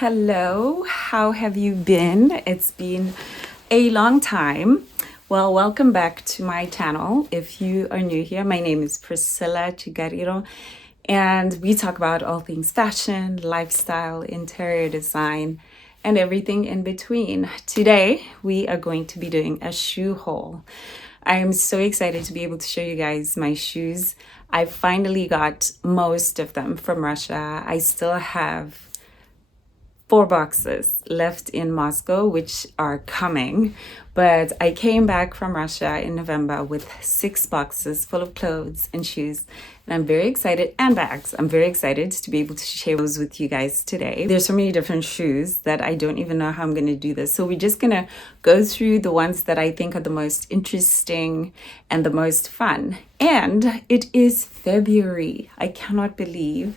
Hello, how have you been? It's been a long time. Well, welcome back to my channel. If you are new here, my name is Priscilla Chigariro, and we talk about all things fashion, lifestyle, interior design, and everything in between. Today, we are going to be doing a shoe haul. I am so excited to be able to show you guys my shoes. I finally got most of them from Russia. I still have 4 boxes left in Moscow, which are coming. But I came back from Russia in November with 6 boxes full of clothes and shoes. And I'm very excited, and bags. I'm very excited to be able to share those with you guys today. There's so many different shoes that I don't even know how I'm going to do this. So we're just going to go through the ones that I think are the most interesting and the most fun. And it is February. I cannot believe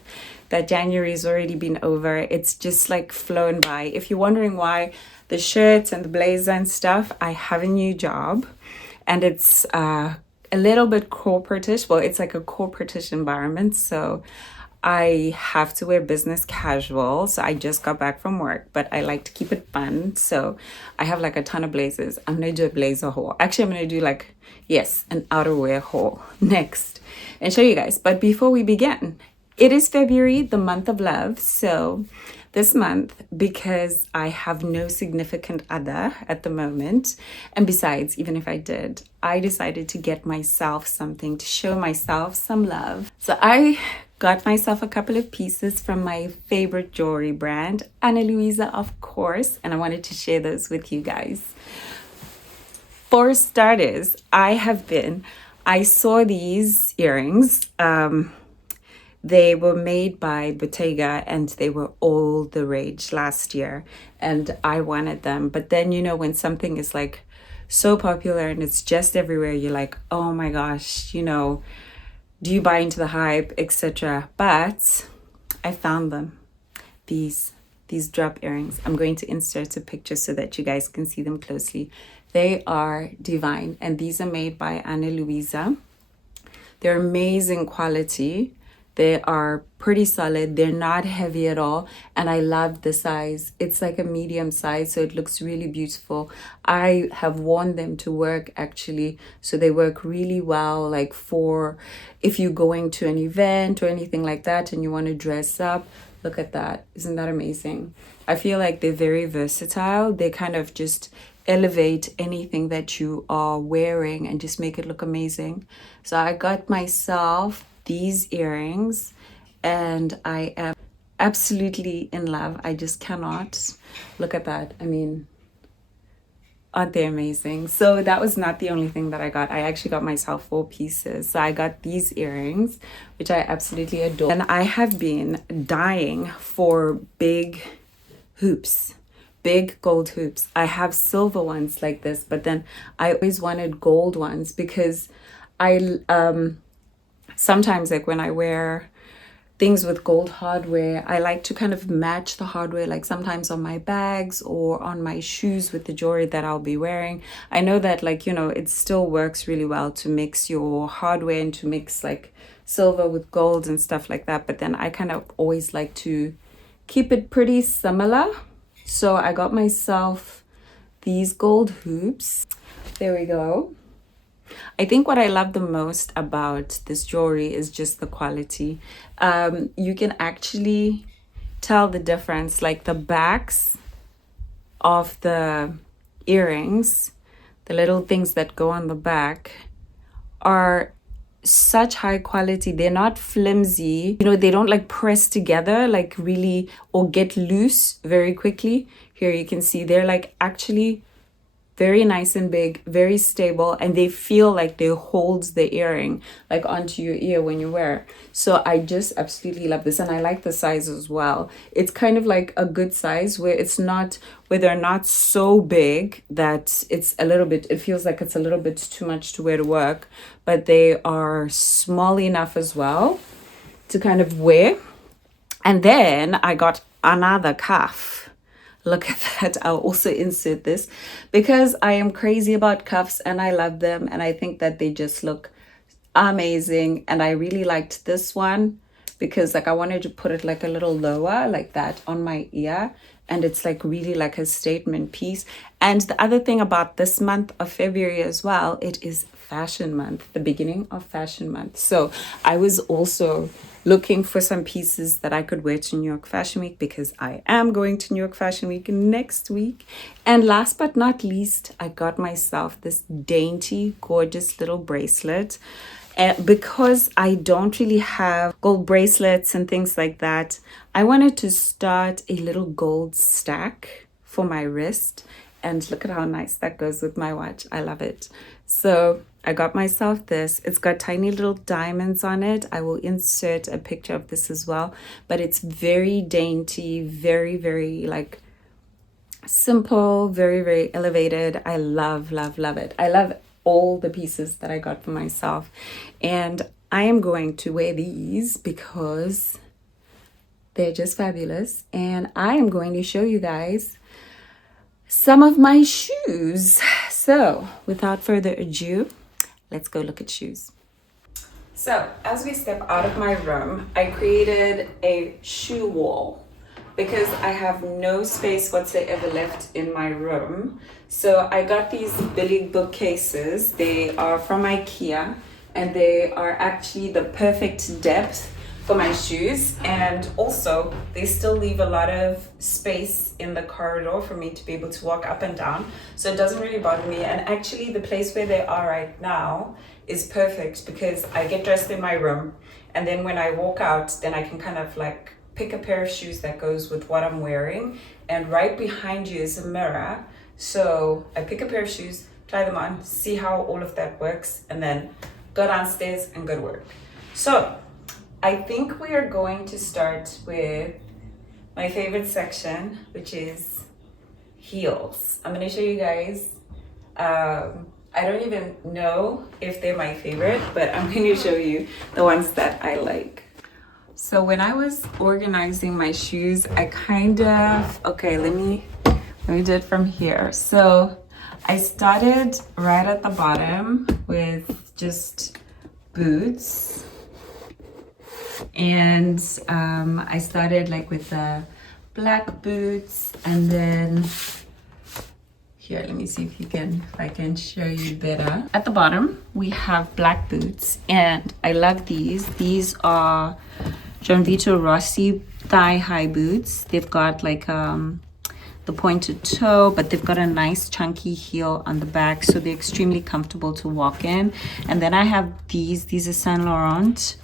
that January has already been over. It's just like flown by. If you're wondering why the shirts and the blazer and stuff, I have a new job and it's a little bit corporate-ish. Well, it's like a corporate-ish environment. So I have to wear business casual. So I just got back from work, but I like to keep it fun. So I have like a ton of blazers. I'm going to do a blazer haul. Actually, I'm going to do an outerwear haul next and show you guys. But before we begin, it is February, the month of love. So this month, because I have no significant other at the moment, and besides, even if I did, I decided to get myself something to show myself some love. So I got myself a couple of pieces from my favorite jewelry brand, Luisa, of course, and I wanted to share those with you guys. For starters, I saw these earrings. They were made by Bottega and they were all the rage last year and I wanted them. But then, when something is like so popular and it's just everywhere, you're like, oh my gosh, do you buy into the hype, etc. But I found them, these drop earrings. I'm going to insert a picture so that you guys can see them closely. They are divine and these are made by Ana Luisa. They're amazing quality. They are pretty solid. They're not heavy at all. And I love the size. It's like a medium size, so it looks really beautiful. I have worn them to work actually. So they work really well, like for if you're going to an event or anything like that and you want to dress up. Look at that. Isn't that amazing? I feel like they're very versatile. They kind of just elevate anything that you are wearing and just make it look amazing. So I got myself these earrings and I am absolutely in love. I just cannot. Look at that. I mean, aren't they amazing? So that was not the only thing that I got. I actually got myself 4 pieces. So I got these earrings, which I absolutely adore. And I have been dying for big hoops, big gold hoops. I have silver ones like this, but then I always wanted gold ones because sometimes like when I wear things with gold hardware, I like to kind of match the hardware, like sometimes on my bags or on my shoes with the jewelry that I'll be wearing. I know that it still works really well to mix your hardware and to mix like silver with gold and stuff like that. But then I kind of always like to keep it pretty similar. So I got myself these gold hoops. There we go. I think what I love the most about this jewelry is just the quality. You can actually tell the difference, like the backs of the earrings, the little things that go on the back are such high quality. They're not flimsy, they don't like press together like really or get loose very quickly. Here you can see they're like actually very nice and big, very stable, and they feel like they holds the earring like onto your ear when you wear it. So I just absolutely love this, and I like the size as well. It's kind of like a good size where they're not so big that it feels like it's a little bit too much to wear to work, but they are small enough as well to kind of wear. And then I got another cuff. Look at that. I'll also insert this because I am crazy about cuffs and I love them and I think that they just look amazing. And I really liked this one because like I wanted to put it like a little lower like that on my ear, and it's like really like a statement piece. And the other thing about this month of February as well, it is fashion month, the beginning of fashion month. So I was also looking for some pieces that I could wear to New York Fashion Week, because I am going to New York Fashion Week next week. And last but not least, I got myself this dainty, gorgeous little bracelet. Because I don't really have gold bracelets and things like that, I wanted to start a little gold stack for my wrist. And look at how nice that goes with my watch. I love it. So I got myself this. It's got tiny little diamonds on it. I will insert a picture of this as well. But it's very dainty, very, very like simple, very, very elevated. I love, love, love it. I love all the pieces that I got for myself. And I am going to wear these because they're just fabulous. And I am going to show you guys some of my shoes. So without further ado, let's go look at shoes. So as we step out of my room, I created a shoe wall because I have no space whatsoever left in my room. So I got these Billy bookcases. They are from IKEA, and they are actually the perfect depth for my shoes, and also they still leave a lot of space in the corridor for me to be able to walk up and down, so it doesn't really bother me. And actually the place where they are right now is perfect because I get dressed in my room, and then when I walk out, then I can kind of like pick a pair of shoes that goes with what I'm wearing. And right behind you is a mirror, so I pick a pair of shoes, try them on, see how all of that works, and then go downstairs and go to work. So I think we are going to start with my favorite section, which is heels. I'm going to show you guys. I don't even know if they're my favorite, but I'm going to show you the ones that I like. So when I was organizing my shoes, I kind of, okay, let me do it from here. So I started right at the bottom with just boots. And I started like with the black boots, and then here, let me see if I can show you better. At the bottom, we have black boots, and I love these. These are John Vito Rossi thigh-high boots. They've got like the pointed toe, but they've got a nice chunky heel on the back, so they're extremely comfortable to walk in. And then I have these are Saint Laurent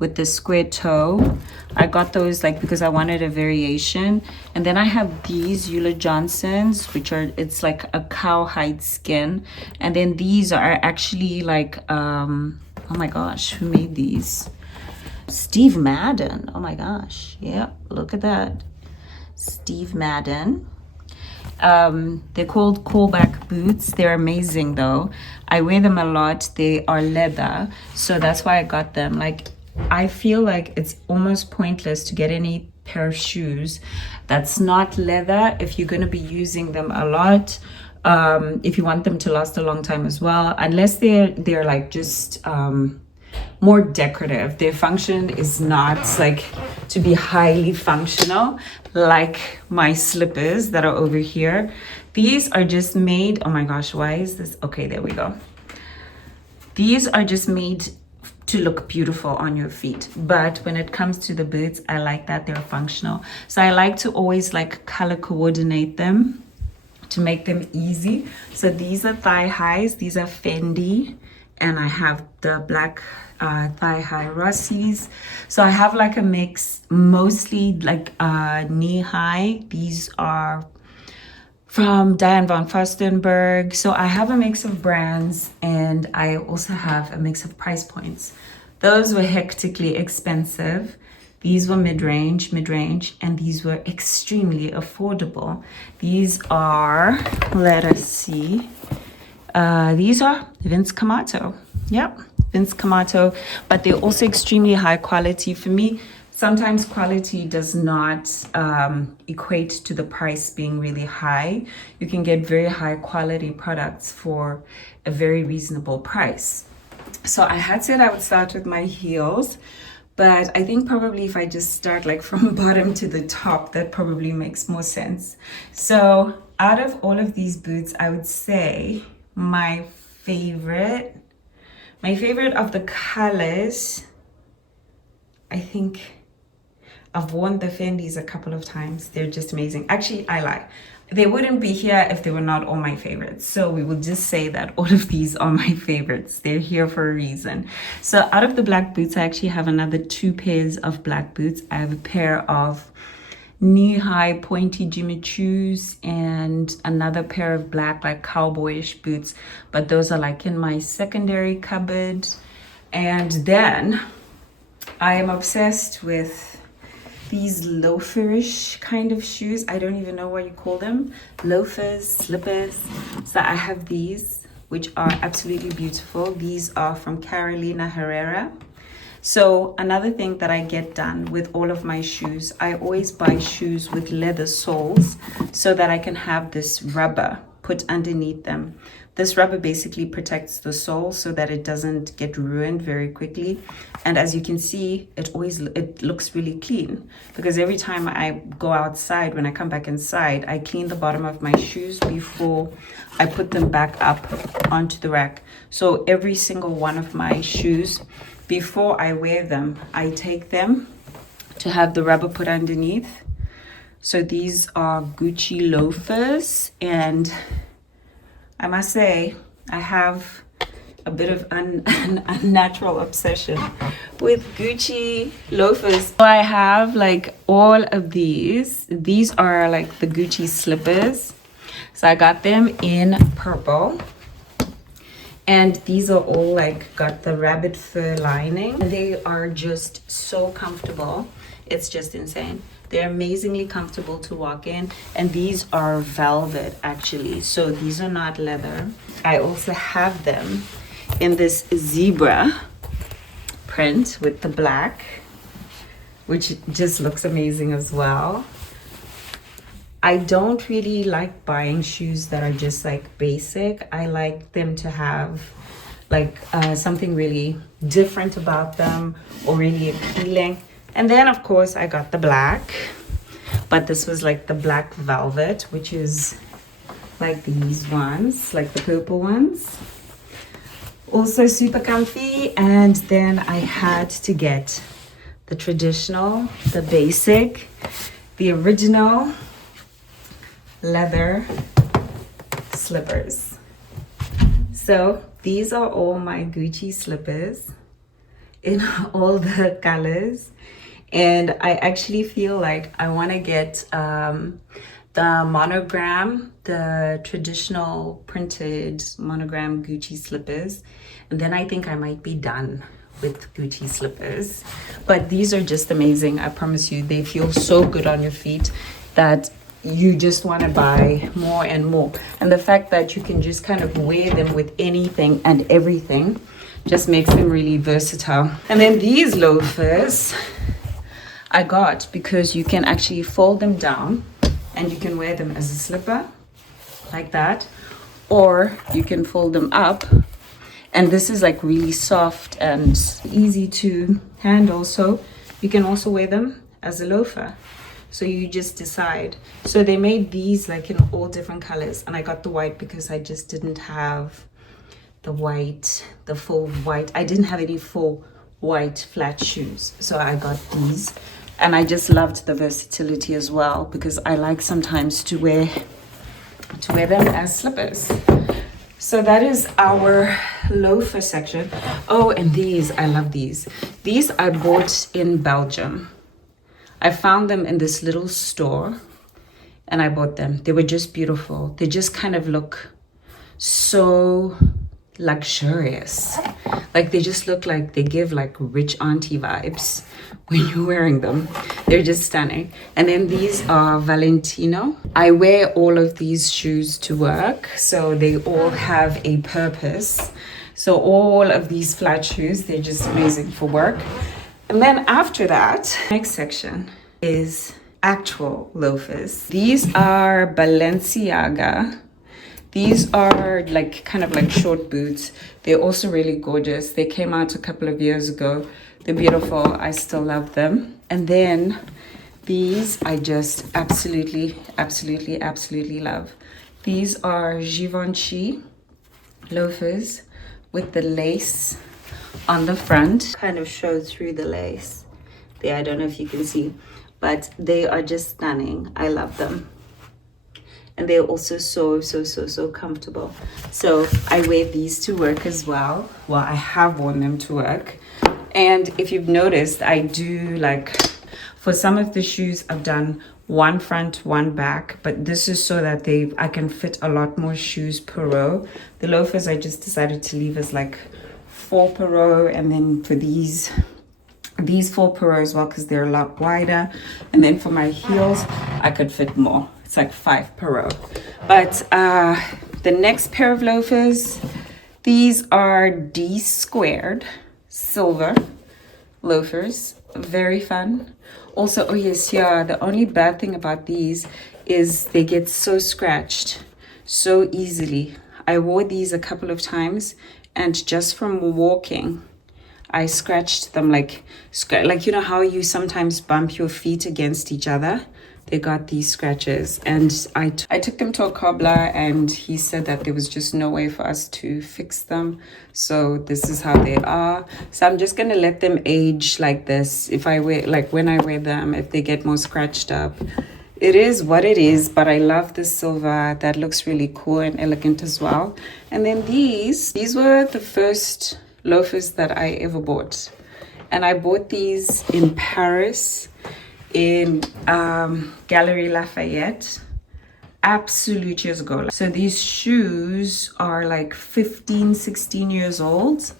with the square toe. I got those like because I wanted a variation. And then I have these Eula Johnsons, which are, it's like a cowhide skin. And then these are actually like oh my gosh, who made these? Steve Madden. Oh my gosh, yeah, look at that. Steve Madden. They're called callback boots. They're amazing though. I wear them a lot. They are leather, so that's why I got them. Like, I feel like it's almost pointless to get any pair of shoes that's not leather if you're going to be using them a lot, if you want them to last a long time as well, unless they're like just more decorative. Their function is not like to be highly functional like my slippers that are over here. These are just made, oh my gosh, why is this? Okay, there we go. These are just made to look beautiful on your feet, but when it comes to the boots, I like that they're functional. So I like to always like color coordinate them to make them easy. So these are thigh highs. These are Fendi, and I have the black thigh-high Rossies. So I have like a mix, mostly like knee-high. These are from Diane von Furstenberg. So I have a mix of brands, and I also have a mix of price points. Those were hectically expensive. These were mid-range, and these were extremely affordable. These are, let us see, these are Vince Camuto. Yep, Vince Camuto, but they're also extremely high quality. For me, sometimes quality does not equate to the price being really high. You can get very high quality products for a very reasonable price. So I had said I would start with my heels, But I think probably if I just start like from bottom to the top, that probably makes more sense. So out of all of these boots, I would say my favorite of the colors, I think I've worn the Fendi's a couple of times. They're just amazing. Actually, I lie. They wouldn't be here if they were not all my favorites. So we will just say that all of these are my favorites. They're here for a reason. So out of the black boots, I actually have another 2 pairs of black boots. I have a pair of knee-high pointy Jimmy Choos and another pair of black like cowboyish boots. But those are like in my secondary cupboard. And then I am obsessed with these loaferish kind of shoes. I don't even know what you call them. Loafers, slippers. So I have these, which are absolutely beautiful. These are from Carolina Herrera. So another thing that I get done with all of my shoes, I always buy shoes with leather soles so that I can have this rubber put underneath them. This rubber basically protects the sole so that it doesn't get ruined very quickly. And as you can see, it looks really clean, because every time I go outside, when I come back inside, I clean the bottom of my shoes before I put them back up onto the rack. So every single one of my shoes, before I wear them, I take them to have the rubber put underneath. So these are Gucci loafers, and I must say, I have a bit of an unnatural obsession with Gucci loafers. So I have like all of these. These are like the Gucci slippers. So I got them in purple. And these are all like got the rabbit fur lining. They are just so comfortable. It's just insane. They're amazingly comfortable to walk in, and these are velvet actually, so these are not leather. I also have them in this zebra print with the black, which just looks amazing as well. I don't really like buying shoes that are just like basic. I like them to have like something really different about them or really appealing. And then of course I got the black, but this was like the black velvet, which is like these ones, like the purple ones. Also super comfy. And then I had to get the traditional, the basic, the original leather slippers. So these are all my Gucci slippers in all the colors. And I actually feel like I want to get the monogram, the traditional printed monogram Gucci slippers. And then I think I might be done with Gucci slippers. But these are just amazing. I promise you, they feel so good on your feet that you just want to buy more and more. And the fact that you can just kind of wear them with anything and everything just makes them really versatile. And then these loafers I got because you can actually fold them down and you can wear them as a slipper like that, or you can fold them up, and this is like really soft and easy to handle, so you can also wear them as a loafer. So you just decide. So they made these like in all different colors, and I got the white because I just didn't have the white, the full white. I didn't have any full white flat shoes, so I got these. And I just loved the versatility as well, because I like sometimes to wear them as slippers. So that is our loafer section. Oh, and these, I love these. These I bought in Belgium. I found them in this little store and I bought them. They were just beautiful. They just kind of look so luxurious. Like they just look like they give like rich auntie vibes when you're wearing them. They're just stunning. And then these are Valentino. I wear all of these shoes to work, so they all have a purpose. So all of these flat shoes, they're just amazing for work. And then after that, next section is actual loafers. These are Balenciaga. These are like kind of like short boots. They're also really gorgeous. They came out a couple of years ago. They're beautiful. I still love them. And then these I just absolutely, absolutely, absolutely love. These are Givenchy loafers with the lace on the front. Kind of show through the lace. There, I don't know if you can see, but they are just stunning. I love them. And they're also so comfortable. So I wear these to work as well. Well, I have worn them to work. And if you've noticed, I do like, for some of the shoes, I've done one front, one back, but this is so that I can fit a lot more shoes per row. The loafers, I just decided to leave as like 4 per row, and then for these 4 per row as well, because they're a lot wider. And then for my heels, I could fit more. It's like 5 per row. But the next pair of loafers, these are D squared silver loafers. Very fun. Also, oh yes, yeah, the only bad thing about these is they get so scratched so easily. I wore these a couple of times, and just from walking, I scratched them like you know how you sometimes bump your feet against each other? They got these scratches, and I took them to a cobbler, and he said that there was just no way for us to fix them. So this is how they are. So I'm just gonna let them age like this. If I wear, like when I wear them, if they get more scratched up, it is what it is. But I love the silver. That looks really cool and elegant as well. And then these were the first loafers that I ever bought, and I bought these in Paris in Galerie Lafayette, absolute years ago. So these shoes are like 15-16 years old,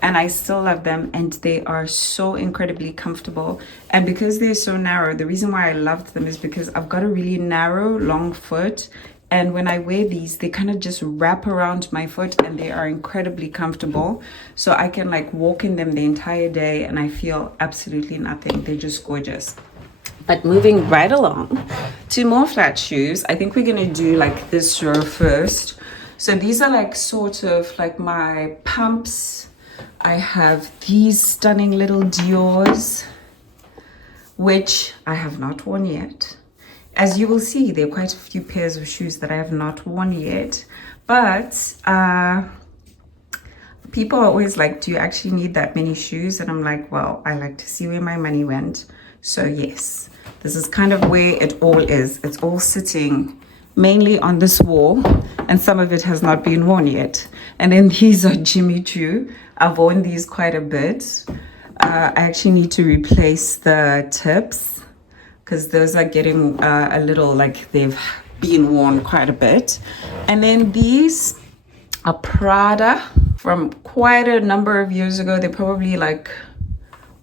and I still love them, and they are so incredibly comfortable. And because they're so narrow, the reason why I loved them is because I've got a really narrow long foot, and when I wear these, they kind of just wrap around my foot, and they are incredibly comfortable. So I can like walk in them the entire day and I feel absolutely nothing. They're just gorgeous. But moving right along to more flat shoes, I think we're going to do like this row first. So these are like sort of like my pumps. I have these stunning little Dior's, which I have not worn yet. As you will see, there are quite a few pairs of shoes that I have not worn yet. But people are always like, do you actually need that many shoes? And I'm like, well, I like to see where my money went. So yes, this is kind of where it all is. It's all sitting mainly on this wall, and some of it has not been worn yet. And then these are Jimmy Choo. I've worn these quite a bit. I actually need to replace the tips, because those are getting a little like they've been worn quite a bit. And then these are Prada from quite a number of years ago. They're probably like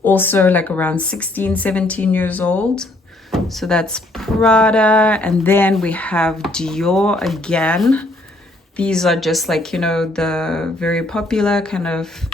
also like around 16-17 years old. So that's Prada. And then we have Dior again. These are just like, you know, the very popular kind of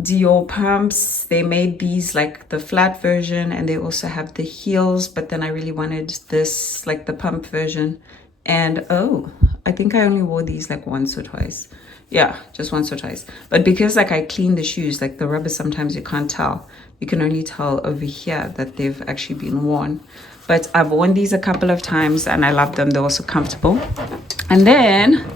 Dior pumps. They made these like the flat version, and they also have the heels, but then I really wanted this like the pump version. And oh, I think I only wore these like once or twice. Yeah, just once or twice. But because like I clean the shoes, like the rubber, sometimes you can't tell. You can only tell over here that they've actually been worn. But I've worn these a couple of times and I love them. They're also comfortable. And then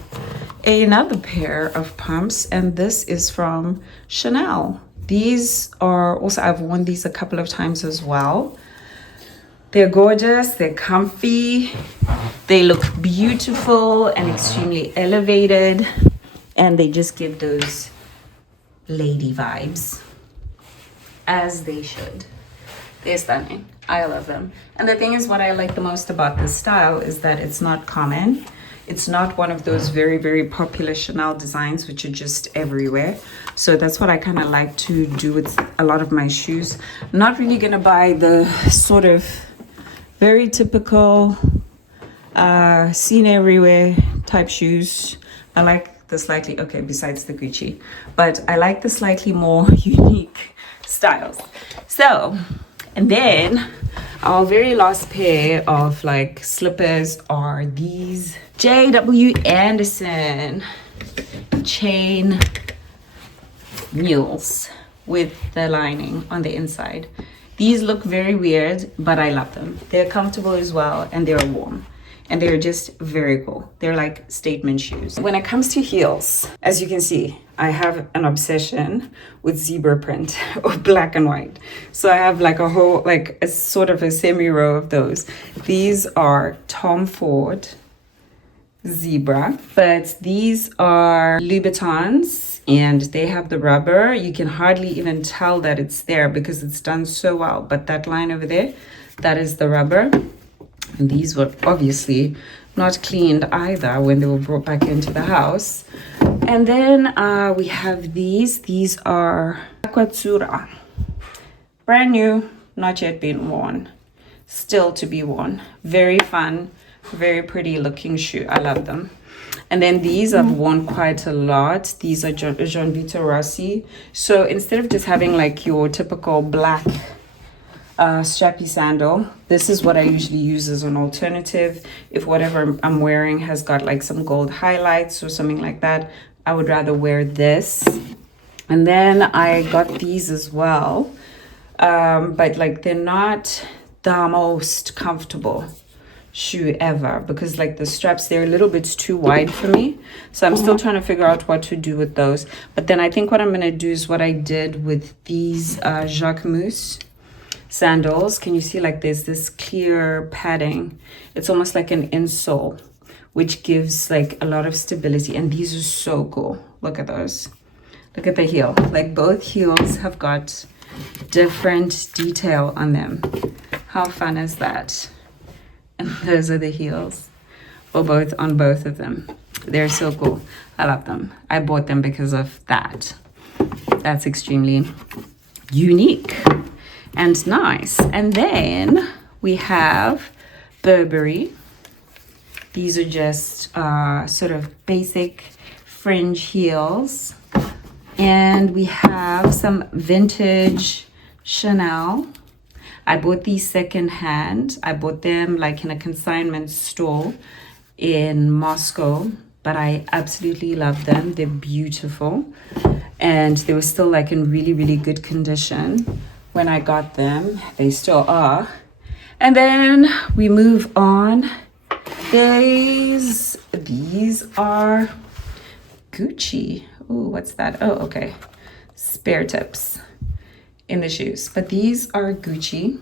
another pair of pumps, and this is from Chanel. These are also, I've worn these a couple of times as well. They're gorgeous, they're comfy, they look beautiful and extremely elevated, and they just give those lady vibes, as they should. They're stunning. I love them. And the thing is, what I like the most about this style is that it's not common. It's not one of those very, very popular Chanel designs, which are just everywhere. So that's what I kind of like to do with a lot of my shoes. I'm not really going to buy the sort of very typical seen everywhere type shoes. I like the slightly, okay, besides the Gucci, but I like the slightly more unique styles. So, and then our very last pair of like slippers are these J.W. Anderson chain mules. with the lining on the inside. These look very weird, but I love them. They're comfortable as well, and they're warm. And they're just very cool. They're like statement shoes. When it comes to heels, as you can see, I have an obsession with zebra print or black and white. So I have like a whole, like a sort of a semi-row of those. These are Tom Ford zebra, but these are Louboutins, and they have the rubber. You can hardly even tell that it's there because it's done so well. But that line over there, that is the rubber. And these were obviously not cleaned either when they were brought back into the house. And then we have these. These are Aquazzura. Brand new, not yet been worn. Still to be worn. Very fun, very pretty looking shoe. I love them. And then these I've worn quite a lot. These are John Vito Rossi. So instead of just having like your typical black strappy sandal, this is what I usually use as an alternative. If whatever I'm wearing has got like some gold highlights or something like that, I would rather wear this. And then I got these as well, but like they're not the most comfortable shoe ever because like the straps, they're a little bit too wide for me. So I'm still trying to figure out what to do with those. But then I think what I'm going to do is what I did with these Jacquemus sandals. Can you see like there's this clear padding? It's almost like an insole, which gives like a lot of stability. And these are so cool. Look at those. Look at the heel. Like both heels have got different detail on them. How fun is that? And those are the heels for both on both of them. They're so cool. I love them. I bought them because of that. That's extremely unique and nice. And then we have Burberry. These are just sort of basic fringe heels. And we have some vintage Chanel. I bought these secondhand. I bought them like in a consignment store in Moscow, but I absolutely love them. They're beautiful. And they were still like in really, really good condition when I got them. They still are. And then we move on. These are Gucci. Oh, what's that? Oh, okay. Spare tips in the shoes. But these are Gucci.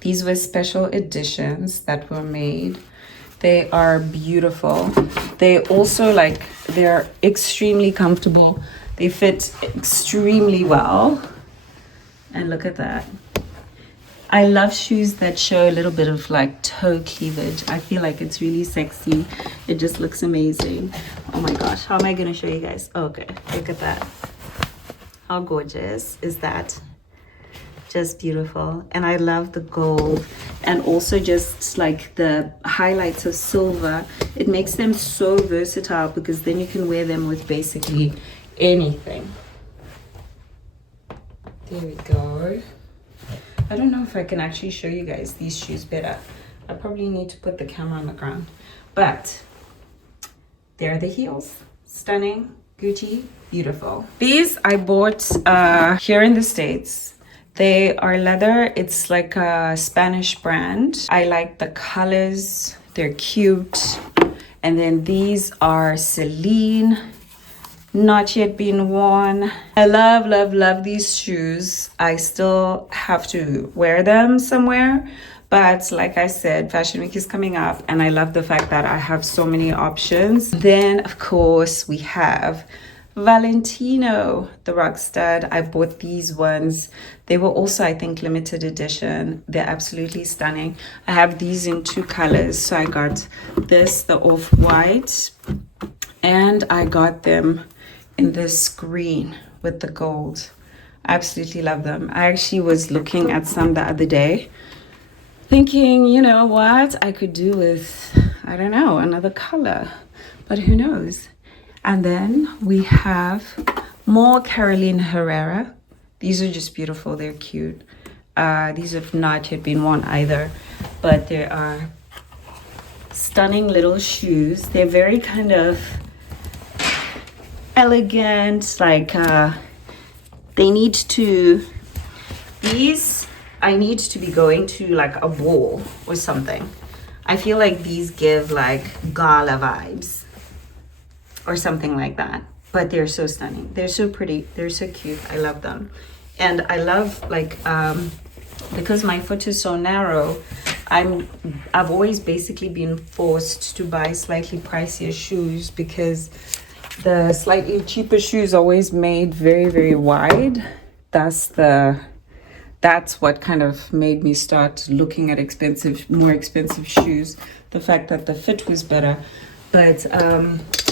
These were special editions that were made. They are beautiful. They also like, they're extremely comfortable. They fit extremely well. And look at that. I love shoes that show a little bit of like toe cleavage. I feel like it's really sexy. It just looks amazing. Oh my gosh, how am I gonna show you guys? Okay, look at that. How gorgeous is that? Just beautiful. And I love the gold and also just like the highlights of silver. It makes them so versatile because then you can wear them with basically anything. There we go. I don't know if I can actually show you guys these shoes better. I probably need to put the camera on the ground. But there are the heels. Stunning. Gucci. Beautiful. These I bought here in the States. They are leather. It's like a Spanish brand. I like the colors. They're cute. And then these are Celine. Not yet been worn. I love, love, love these shoes. I still have to wear them somewhere. But like I said, Fashion Week is coming up and I love the fact that I have so many options. Then, of course, we have Valentino, the rock stud. I bought these ones. They were also, I think, limited edition. They're absolutely stunning. I have these in two colors. So I got this, the off-white, and I got them in this green with the gold. I absolutely love them. I actually was looking at some the other day, thinking, you know what, I could do with, I don't know, another color, but who knows. And then we have more Carolina Herrera. These are just beautiful. They're cute. These have not yet been worn either, but they are stunning little shoes. They're very kind of elegant, like they need to, these, I need to be going to like a ball or something. I feel like these give like gala vibes or something like that. But they're so stunning. They're so pretty. They're so cute. I love them. And I love like, because my foot is so narrow, I've always basically been forced to buy slightly pricier shoes because the slightly cheaper shoes always made very, very wide. That's what kind of made me start looking at more expensive shoes. The fact that the fit was better. But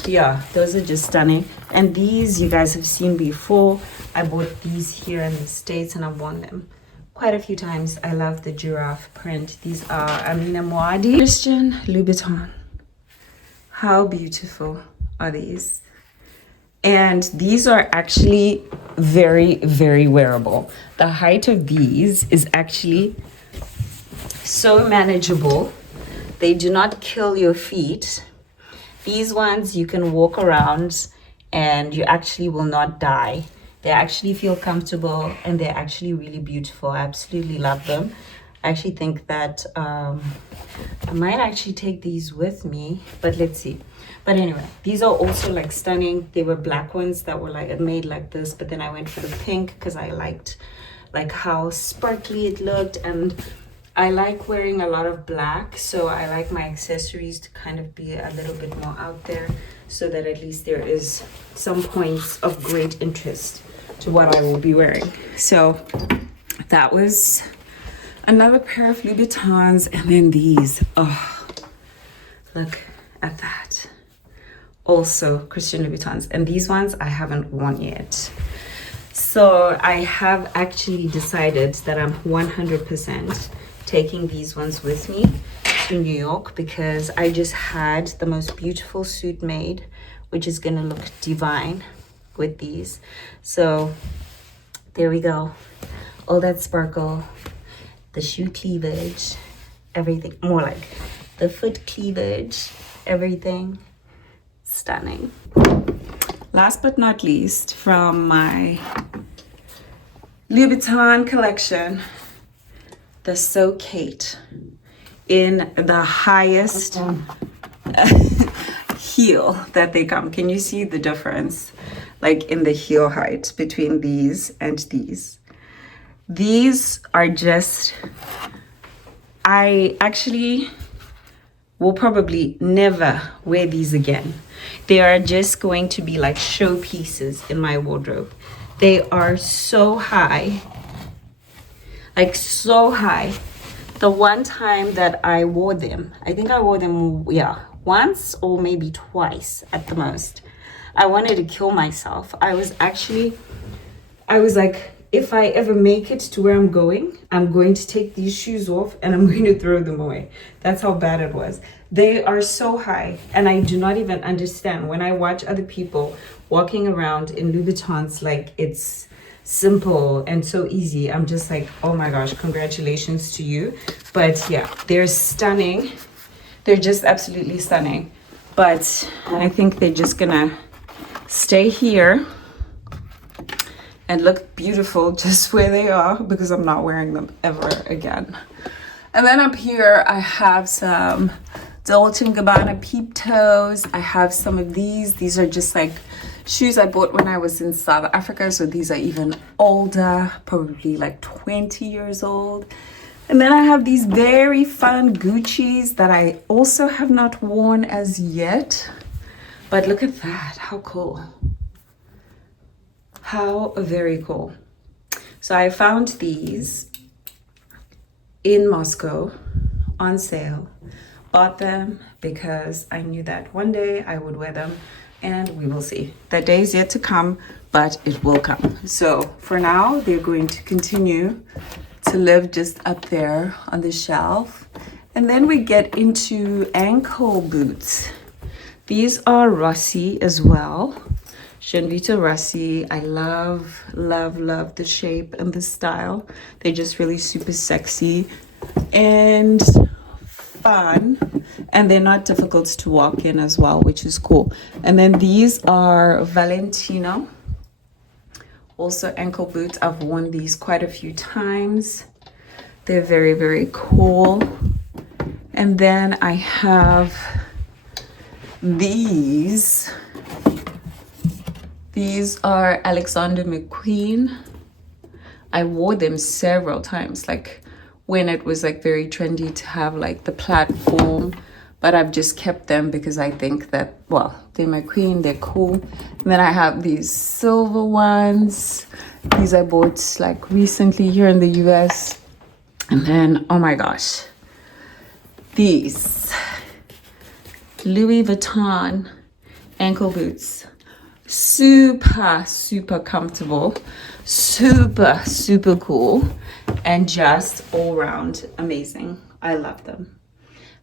yeah, those are just stunning. And these you guys have seen before. I bought these here in the States and I've worn them quite a few times. I love the giraffe print. These are Amina Muaddi Christian Louboutin. How beautiful are these? And these are actually very, very wearable. The height of these is actually so manageable. They do not kill your feet. These ones you can walk around and you actually will not die. They actually feel comfortable and they're actually really beautiful. I absolutely love them. I actually think that I might actually take these with me, but let's see. But anyway, these are also like stunning. They were black ones that were like made like this, but then I went for the pink because I liked like how sparkly it looked, and I like wearing a lot of black, so I like my accessories to kind of be a little bit more out there so that at least there is some points of great interest to what I will be wearing. So that was another pair of Louboutins, and then these. Oh, look at that. Also Christian Louboutins, and these ones I haven't worn yet. So I have actually decided that I'm 100% taking these ones with me to New York because I just had the most beautiful suit made, which is gonna look divine with these. So there we go. All that sparkle, the shoe cleavage, everything, more like the foot cleavage, everything. Stunning. Last but not least, from my Louboutin collection, the So Kate in the highest heel that they come. Can you see the difference? Like in the heel height between these and these. These are just, I actually will probably never wear these again. They are just going to be like showpieces in my wardrobe. They are so high, like so high. The one time that I wore them, I think I wore them, yeah, once or maybe twice at the most. I wanted to kill myself. I was like, if I ever make it to where I'm going to take these shoes off and I'm going to throw them away. That's how bad it was. They are so high, and I do not even understand when I watch other people walking around in Louboutins like it's simple and so easy. I'm just like, oh my gosh, congratulations to you. But yeah, they're stunning. They're just absolutely stunning. But I think they're just gonna stay here and look beautiful just where they are because I'm not wearing them ever again. And then up here I have some Dolce & Gabbana peep toes. I have some of these. These are just like shoes I bought when I was in South Africa, so these are even older, probably like 20 years old. And then I have these very fun Gucci's that I also have not worn as yet. But look at that, how cool. How very cool. So I found these in Moscow on sale. Bought them because I knew that one day I would wear them, and we will see. That day is yet to come, but it will come. So for now, they're going to continue to live just up there on the shelf. And then we get into ankle boots. These are Rossi as well. Jean-Vito Rossi. I love, love, love the shape and the style. They're just really super sexy and fun, and they're not difficult to walk in as well, which is cool. And then these are Valentino Also ankle boots. I've worn these quite a few times. They're very, very cool. And then I have these. These are Alexander McQueen. I wore them several times, like when it was like very trendy to have like the platform, but I've just kept them because I think that, well, they're McQueen, they're cool. And then I have these silver ones. These I bought like recently here in the US. And then, oh my gosh, these Louis Vuitton ankle boots. Super, super comfortable, super, super cool, and just all around amazing. I love them.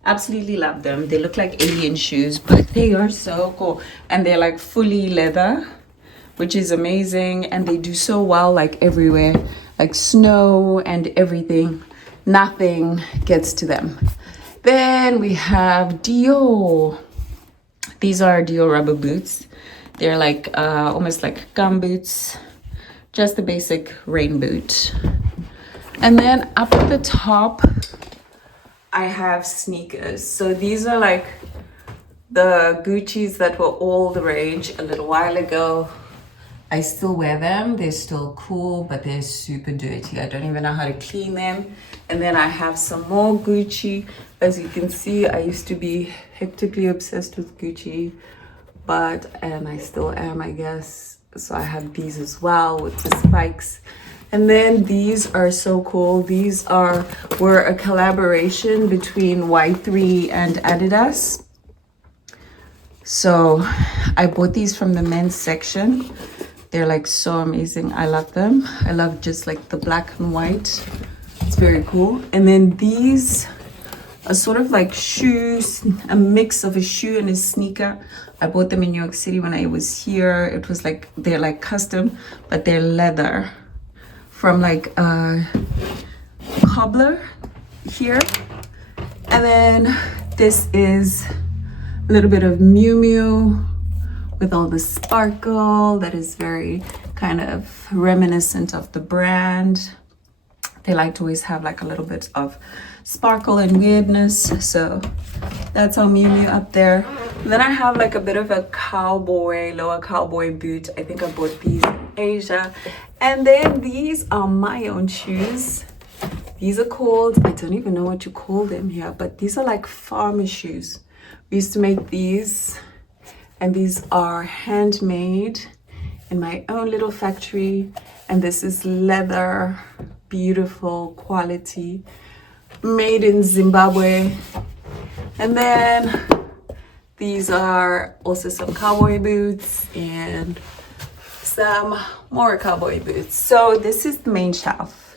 Absolutely love them. They look like alien shoes, but they are so cool. And they're like fully leather, which is amazing. And they do so well like everywhere, like snow and everything. Nothing gets to them. Then we have Dior. These are Dior rubber boots. They're like almost like gum boots, just a basic rain boot. And then up at the top, I have sneakers. So these are like the Gucci's that were all the rage a little while ago. I still wear them. They're still cool, but they're super dirty. I don't even know how to clean them. And then I have some more Gucci. As you can see, I used to be hectically obsessed with Gucci, and I still am, I guess. So I have these as well with the spikes. And then these are so cool. These were a collaboration between Y3 and Adidas. So I bought these from the men's section. They're like so amazing. I love them. I love just like the black and white. It's very cool. And then these are sort of like shoes, a mix of a shoe and a sneaker. I bought them in New York City when I was here. It was like, they're like custom, but they're leather from like a cobbler here. And then this is a little bit of Miu Miu with all the sparkle that is very kind of reminiscent of the brand. They like to always have like a little bit of sparkle and weirdness. So that's our Miu Miu up there. And then I have like a bit of a lower cowboy boot. I think I bought these in Asia. And then these are my own shoes. These are called, I don't even know what to call them here, but these are like farmer shoes. We used to make these, and these are handmade in my own little factory. And this is leather, beautiful quality, made in Zimbabwe. And then these are also some cowboy boots and some more cowboy boots. So this is the main shelf,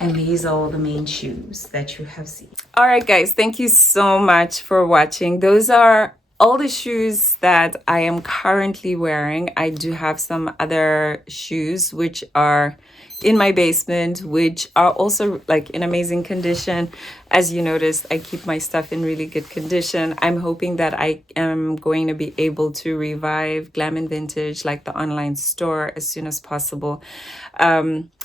and these are all the main shoes that you have seen. All right, guys, thank you so much for watching. Those are all the shoes that I am currently wearing. I do have some other shoes which are in my basement, which are also like in amazing condition. As you noticed, I keep my stuff in really good condition. I'm hoping that I am going to be able to revive Glam and Vintage, like the online store, as soon as possible.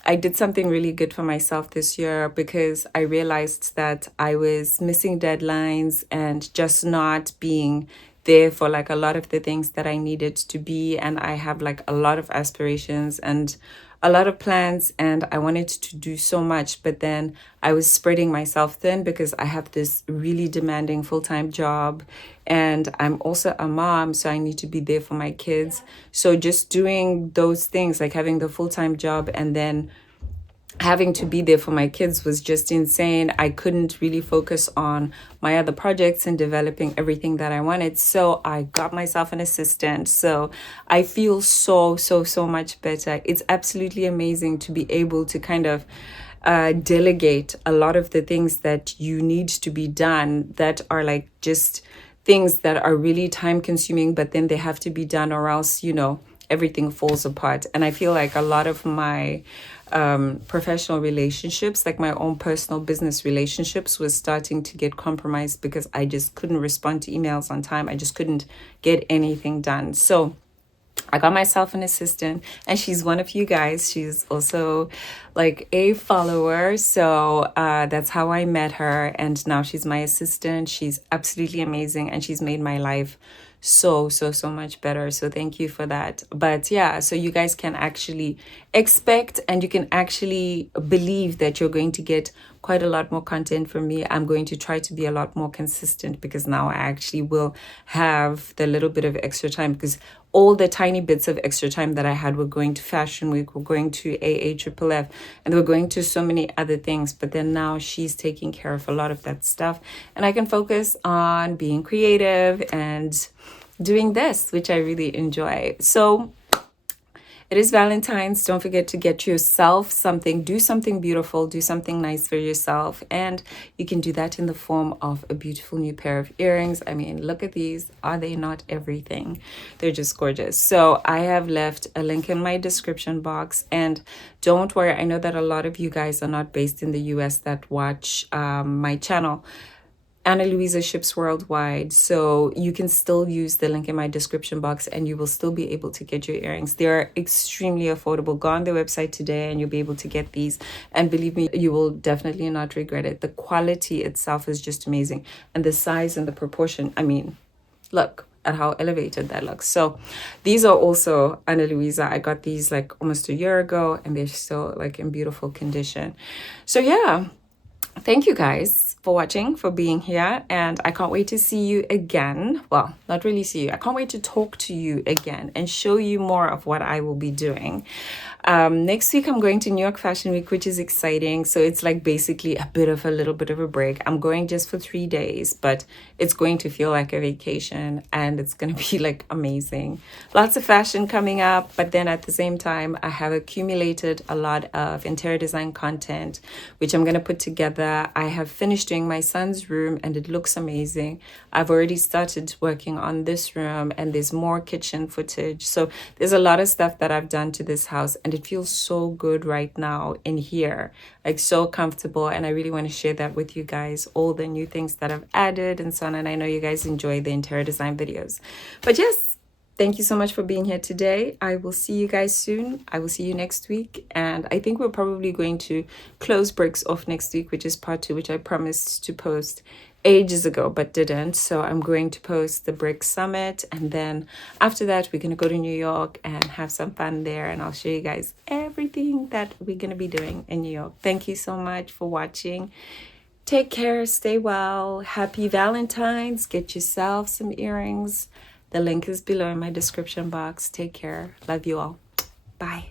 I did something really good for myself this year because I realized that I was missing deadlines and just not being there for like a lot of the things that I needed to be. And I have like a lot of aspirations and a lot of plans, and I wanted to do so much, but then I was spreading myself thin because I have this really demanding full-time job, and I'm also a mom, so I need to be there for my kids. So just doing those things, like having the full-time job and then having to be there for my kids, was just insane. I couldn't really focus on my other projects and developing everything that I wanted. So I got myself an assistant. So I feel so much better. It's absolutely amazing to be able to kind of delegate a lot of the things that you need to be done that are like just things that are really time consuming, but then they have to be done or else, you know, everything falls apart. And I feel like a lot of my professional relationships, like my own personal business relationships, was starting to get compromised because I just couldn't respond to emails on time. I just couldn't get anything done. So I got myself an assistant, and she's one of you guys. She's also like a follower. So that's how I met her. And now she's my assistant. She's absolutely amazing, and she's made my life so much better. So thank you for that. But yeah, so you guys can actually expect, and you can actually believe that you're going to get quite a lot more content from me. I'm going to try to be a lot more consistent, because now I actually will have the little bit of extra time, because all the tiny bits of extra time that I had were going to Fashion Week, were going to AAFFF, and they were going to so many other things. But then now she's taking care of a lot of that stuff, and I can focus on being creative and doing this, which I really enjoy. So it is Valentine's. Don't forget to get yourself something. Do something beautiful. Do something nice for yourself. And you can do that in the form of a beautiful new pair of earrings. I mean, look at these. Are they not everything? They're just gorgeous. So I have left a link in my description box. And don't worry, I know that a lot of you guys are not based in the US that watch my channel. Luisa ships worldwide, so you can still use the link in my description box, and you will still be able to get your earrings. They are extremely affordable. Go on their website today and you'll be able to get these, and believe me, you will definitely not regret it. The quality itself is just amazing, and the size and the proportion, I mean, look at how elevated that looks. So these are also Ana Luisa. I got these like almost a year ago, and they're still like in beautiful condition. So yeah, thank you guys for watching, for being here, and I can't wait to see you again. Well, not really see you. I can't wait to talk to you again and show you more of what I will be doing. Next week, I'm going to New York Fashion Week, which is exciting. So it's like basically a little bit of a break. I'm going just for 3 days, but it's going to feel like a vacation, and it's going to be like amazing. Lots of fashion coming up, but then at the same time, I have accumulated a lot of interior design content, which I'm going to put together. I have finished doing my son's room, and it looks amazing. I've already started working on this room, and there's more kitchen footage. So there's a lot of stuff that I've done to this house, and it feels so good right now in here, like so comfortable. And I really want to share that with you guys, all the new things that I've added and so on. And I know you guys enjoy the interior design videos. But yes, thank you so much for being here today. I will see you guys soon. I will see you next week. And I think we're probably going to close bricks off next week, which is part 2, which I promised to post ages ago but didn't. So I'm going to post the brick summit, and then after that we're going to go to New York and have some fun there, and I'll show you guys everything that we're going to be doing in New York. Thank you so much for watching. Take care, stay well, happy Valentine's, get yourself some earrings. The link is below in my description box. Take care, love you all, bye.